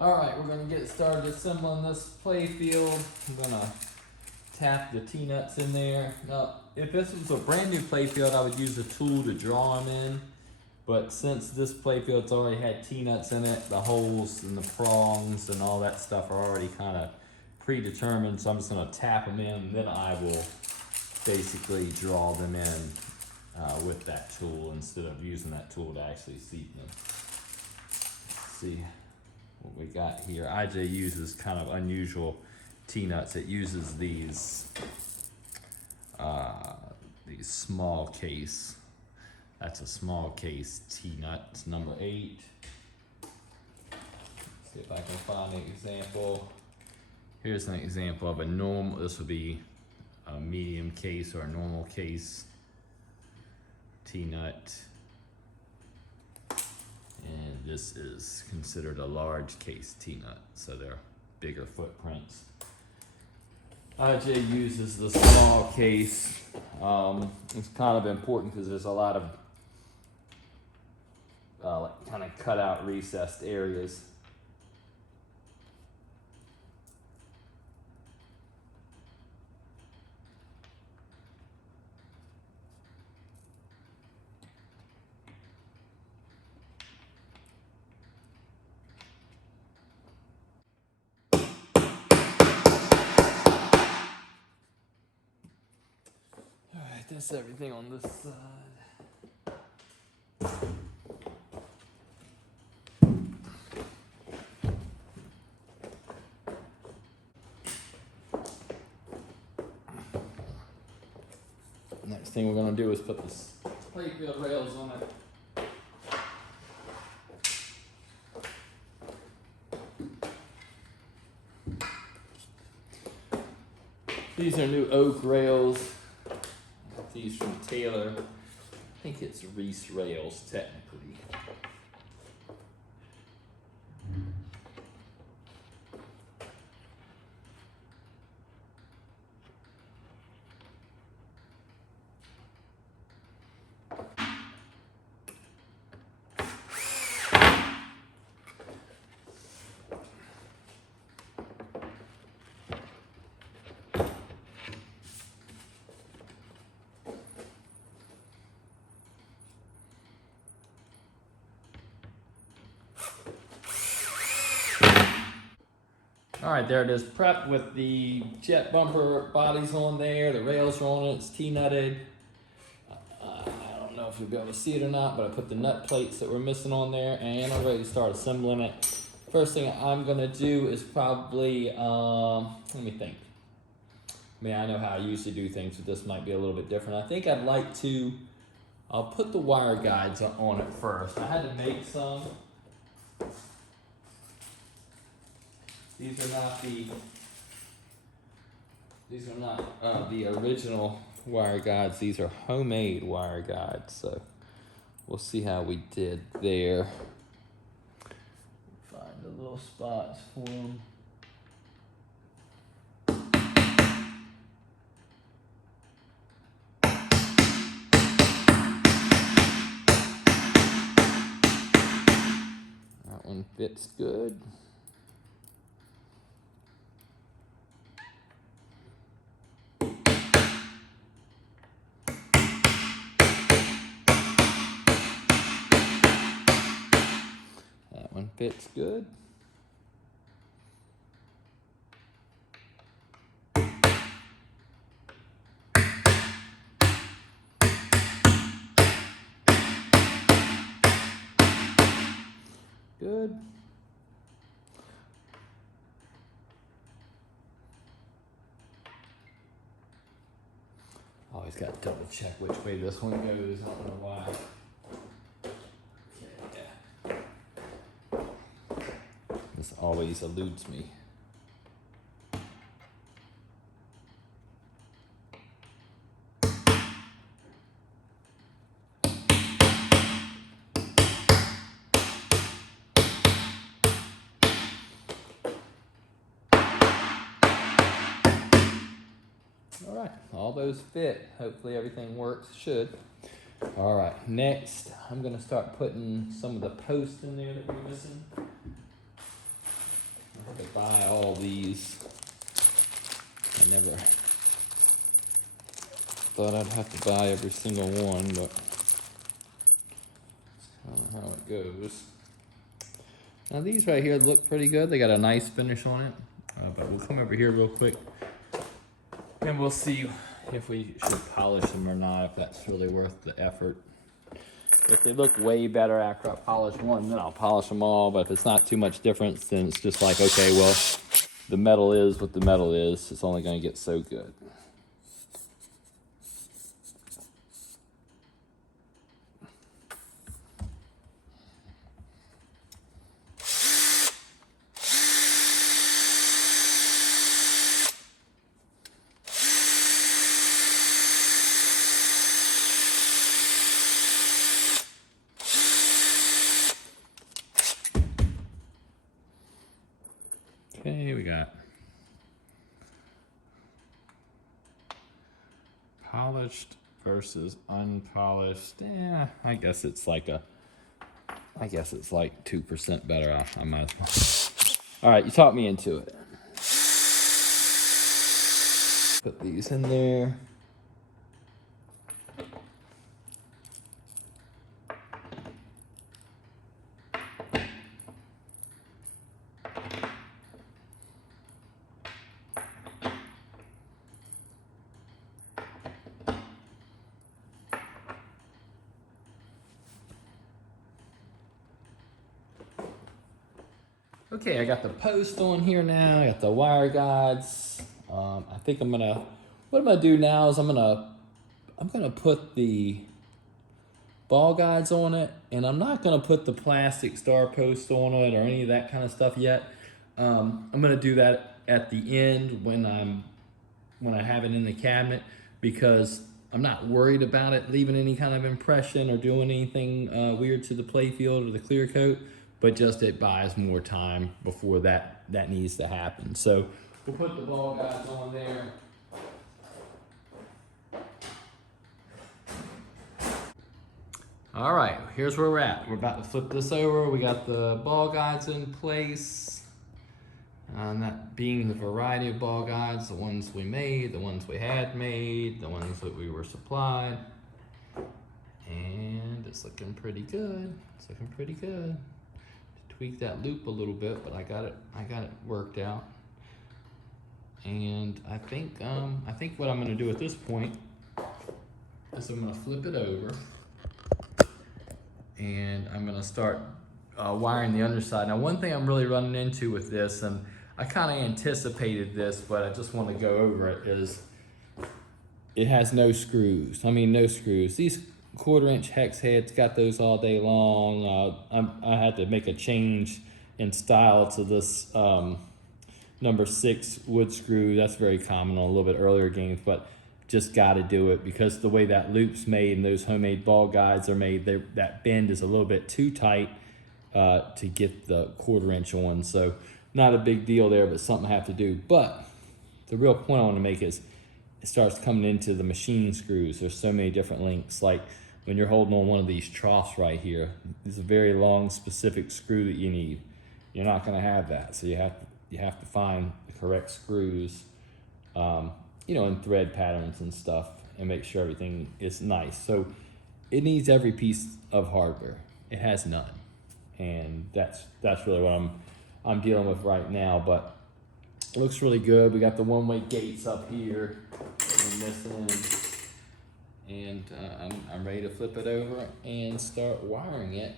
Alright, we're going to get started assembling this playfield. I'm going to tap the T-nuts in there. Now, if this was a brand new playfield, I would use a tool to draw them in. But since this playfield's already had T-nuts in it, the holes and the prongs and all that stuff are already kind of predetermined. So I'm just going to tap them in, and then I will basically draw them in with that tool instead of using that tool to actually seat them. Let's see what we got here. IJ uses kind of unusual T-nuts. It uses these small case. That's a small case T-nut. It's number 8. Let's see if I can find an example. Here's an example of a normal. This would be a medium case or a normal case T-nut. And this is considered a large case T-nut, so they're bigger footprints. IJ uses the small case. It's kind of important because there's a lot of like kind of cut out recessed areas. That's everything on this side. Next thing we're going to do is put this playfield rails on it. These are new oak rails. These from Taylor. I think it's Reese rails technically. All right, there it is, prepped with the jet bumper bodies on there. The rails are on it. It's T-nutted. I don't know if you'll be able to see it or not, but I put the nut plates that were missing on there, and I'm ready to start assembling it. First thing I'm gonna do is probably, let me think. I mean, I know how I usually do things, but this might be a little bit different. I think I'd like to, I'll put the wire guides on it first. I had to make some. These are not the original wire guides. These are homemade wire guides. So we'll see how we did there. Find the little spots for them. That one fits good. Fits good. Good. Always got to double check which way this one goes. I don't know why. This always eludes me. All right, all those fit. Hopefully everything works, should. All right, next I'm gonna start putting some of the posts in there that we're missing. buy all these. I never thought I'd have to buy every single one, but that's how it goes. Now these right here look pretty good. They got a nice finish on it, but we'll come over here real quick and we'll see if we should polish them or not, if that's really worth the effort. If they look way better after I polish one, then I'll polish them all, but if it's not too much difference, then it's just like, okay, well, the metal is what the metal is. It's only gonna get so good. Okay, we got polished versus unpolished. Yeah, I guess it's like 2% better. I might as well. All right, you talked me into it. Put these in there. Okay, I got the post on here now. I got the wire guides. I think what I'm gonna do now is I'm gonna put the ball guides on it, and I'm not gonna put the plastic star post on it or any of that kind of stuff yet. I'm gonna do that at the end when I have it in the cabinet, because I'm not worried about it leaving any kind of impression or doing anything weird to the playfield or the clear coat, but just it buys more time before that needs to happen. So we'll put the ball guides on there. All right, here's where we're at. We're about to flip this over. We got the ball guides in place. And that being the variety of ball guides, the ones we made, the ones we had made, the ones that we were supplied. And it's looking pretty good. It's looking pretty good. Tweak that loop a little bit, but I got it worked out. And I think what I'm gonna do at this point is I'm gonna flip it over and I'm gonna start wiring the underside. Now, one thing I'm really running into with this, and I kind of anticipated this, but I just want to go over it, is it has no screws. I mean, no screws. These 1/4-inch hex heads, got those all day long. I had to make a change in style to this number 6 wood screw. That's very common on a little bit earlier games, but just got to do it because the way that loop's made and those homemade ball guides are made, that bend is a little bit too tight to get the 1/4-inch on. So not a big deal there, but something I have to do. But the real point I want to make is it starts coming into the machine screws. There's so many different lengths. Like when you're holding on one of these troughs right here, there's a very long specific screw that you need. You're not going to have that, so you have to find the correct screws, in thread patterns and stuff, and make sure everything is nice. So it needs every piece of hardware. It has none, and that's really what I'm dealing with right now. But it looks really good. We got the one-way gates up here in this end, and I'm ready to flip it over and start wiring it.